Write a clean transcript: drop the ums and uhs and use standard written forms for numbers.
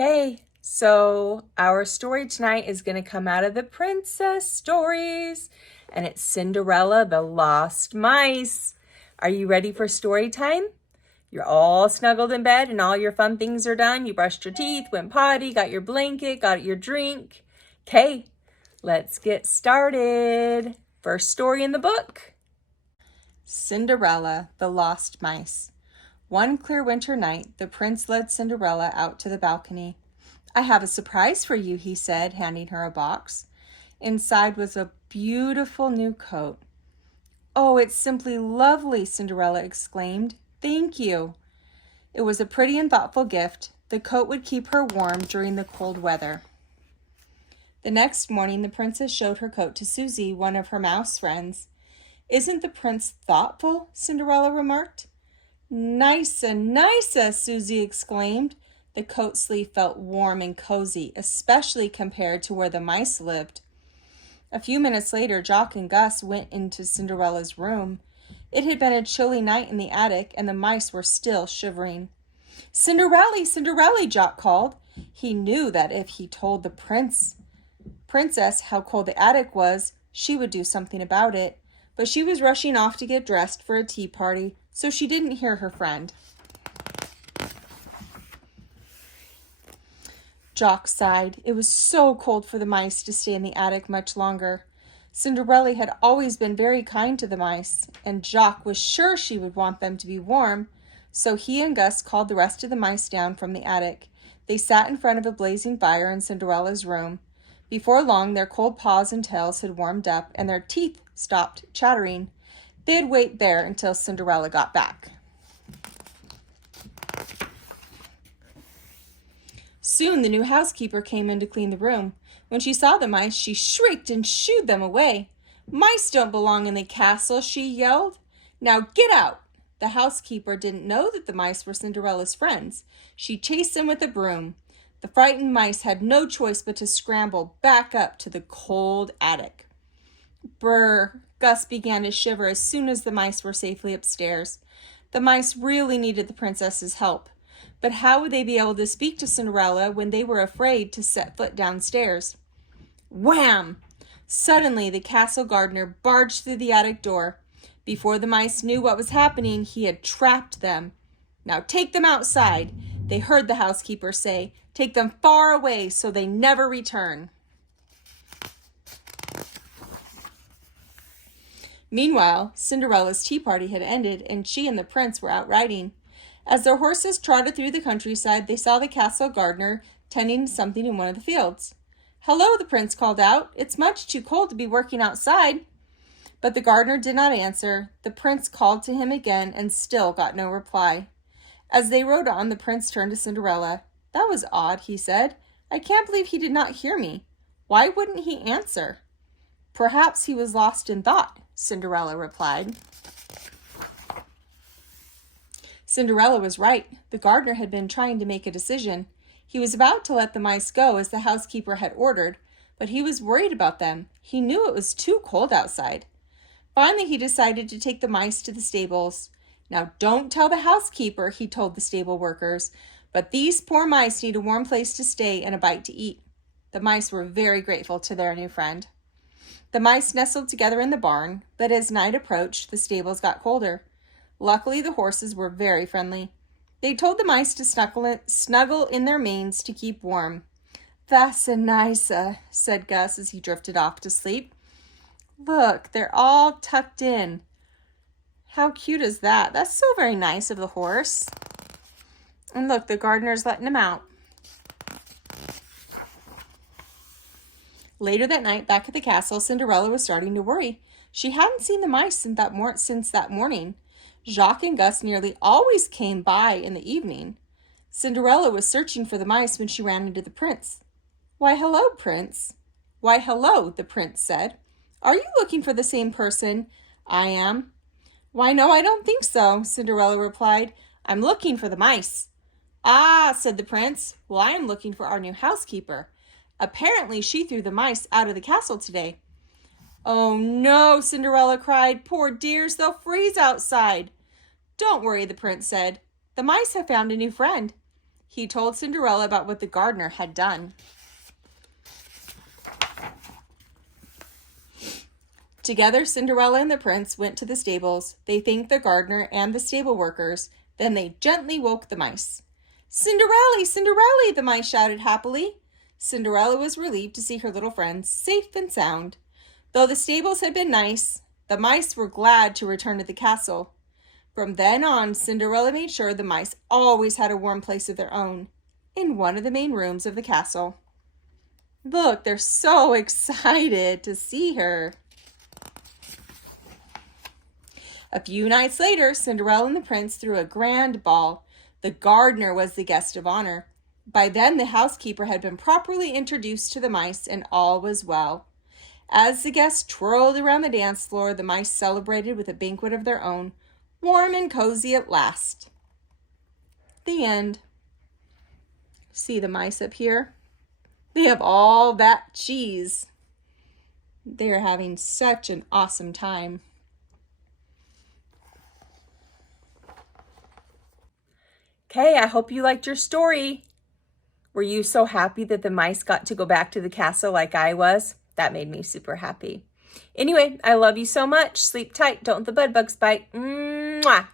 Okay, so our story tonight is going to come out of the princess stories, and it's Cinderella, the Lost Mice. Are you ready for story time? You're all snuggled in bed and all your fun things are done. You brushed your teeth, went potty, got your blanket, got your drink. Okay, let's get started. First story in the book. Cinderella, the Lost Mice. One clear winter night, the prince led Cinderella out to the balcony. "I have a surprise for you," he said, handing her a box. Inside was a beautiful new coat. "Oh, it's simply lovely," Cinderella exclaimed. "Thank you." It was a pretty and thoughtful gift. The coat would keep her warm during the cold weather. The next morning, the princess showed her coat to Susie, one of her mouse friends. "Isn't the prince thoughtful?" Cinderella remarked. "Nice, nice," Susie exclaimed. The coat sleeve felt warm and cozy, especially compared to where the mice lived. A few minutes later, Jock and Gus went into Cinderella's room. It had been a chilly night in the attic, and the mice were still shivering. "Cinderella, Cinderella," Jock called. He knew that if he told the princess how cold the attic was, she would do something about it. But she was rushing off to get dressed for a tea party, so she didn't hear her friend. Jock sighed. It was so cold for the mice to stay in the attic much longer. Cinderella had always been very kind to the mice, and Jock was sure she would want them to be warm, so he and Gus called the rest of the mice down from the attic. They sat in front of a blazing fire in Cinderella's room. Before long, their cold paws and tails had warmed up, and their teeth stopped chattering. They'd wait there until Cinderella got back. Soon the new housekeeper came in to clean the room. When she saw the mice, she shrieked and shooed them away. "Mice don't belong in the castle," she yelled. "Now get out!" The housekeeper didn't know that the mice were Cinderella's friends. She chased them with a broom. The frightened mice had no choice but to scramble back up to the cold attic. Brr! Gus began to shiver as soon as the mice were safely upstairs. The mice really needed the princess's help. But how would they be able to speak to Cinderella when they were afraid to set foot downstairs? Wham! Suddenly, the castle gardener barged through the attic door. Before the mice knew what was happening, he had trapped them. "Now take them outside," they heard the housekeeper say. "Take them far away so they never return." Meanwhile, Cinderella's tea party had ended, and she and the prince were out riding. As their horses trotted through the countryside, they saw the castle gardener tending to something in one of the fields. "Hello," the prince called out. "It's much too cold to be working outside." But the gardener did not answer. The prince called to him again and still got no reply. As they rode on, the prince turned to Cinderella. "That was odd," he said. "I can't believe he did not hear me. Why wouldn't he answer?" "Perhaps he was lost in thought," Cinderella replied. Cinderella was right. The gardener had been trying to make a decision. He was about to let the mice go as the housekeeper had ordered, but he was worried about them. He knew it was too cold outside. Finally, he decided to take the mice to the stables. "Now, don't tell the housekeeper," he told the stable workers, "but these poor mice need a warm place to stay and a bite to eat." The mice were very grateful to their new friend. The mice nestled together in the barn, but as night approached, the stables got colder. Luckily, the horses were very friendly. They told the mice to snuggle in their manes to keep warm. "That's a nice," said Gus as he drifted off to sleep. "Look, they're all tucked in. How cute is that? That's so very nice of the horse. And look, the gardener's letting him out." Later that night, back at the castle, Cinderella was starting to worry. She hadn't seen the mice since that morning. Jacques and Gus nearly always came by in the evening. Cinderella was searching for the mice when she ran into the prince. "Why, hello, Prince." "Why, hello," the prince said. "Are you looking for the same person?" "I am." "Why, no, I don't think so," Cinderella replied. "I'm looking for the mice." "Ah," said the prince. "Well, I am looking for our new housekeeper. Apparently, she threw the mice out of the castle today." "Oh, no," Cinderella cried. "Poor dears, they'll freeze outside." "Don't worry," the prince said. "The mice have found a new friend. He told Cinderella about what the gardener had done. Together, Cinderella and the prince went to the stables. They thanked the gardener and the stable workers. Then they gently woke the mice. "Cinderella, Cinderella," the mice shouted happily. Cinderella was relieved to see her little friends safe and sound. Though the stables had been nice, the mice were glad to return to the castle. From then on, Cinderella made sure the mice always had a warm place of their own in one of the main rooms of the castle. Look, they're so excited to see her. A few nights later, Cinderella and the prince threw a grand ball. The gardener was the guest of honor. By then, the housekeeper had been properly introduced to the mice, and all was well. As the guests twirled around the dance floor, the mice celebrated with a banquet of their own, warm and cozy at last. The end. See the mice up here? They have all that cheese. They are having such an awesome time. Okay, I hope you liked your story. Were you so happy that the mice got to go back to the castle like I was? That made me super happy. Anyway, I love you so much. Sleep tight. Don't let the bed bugs bite. Mwah!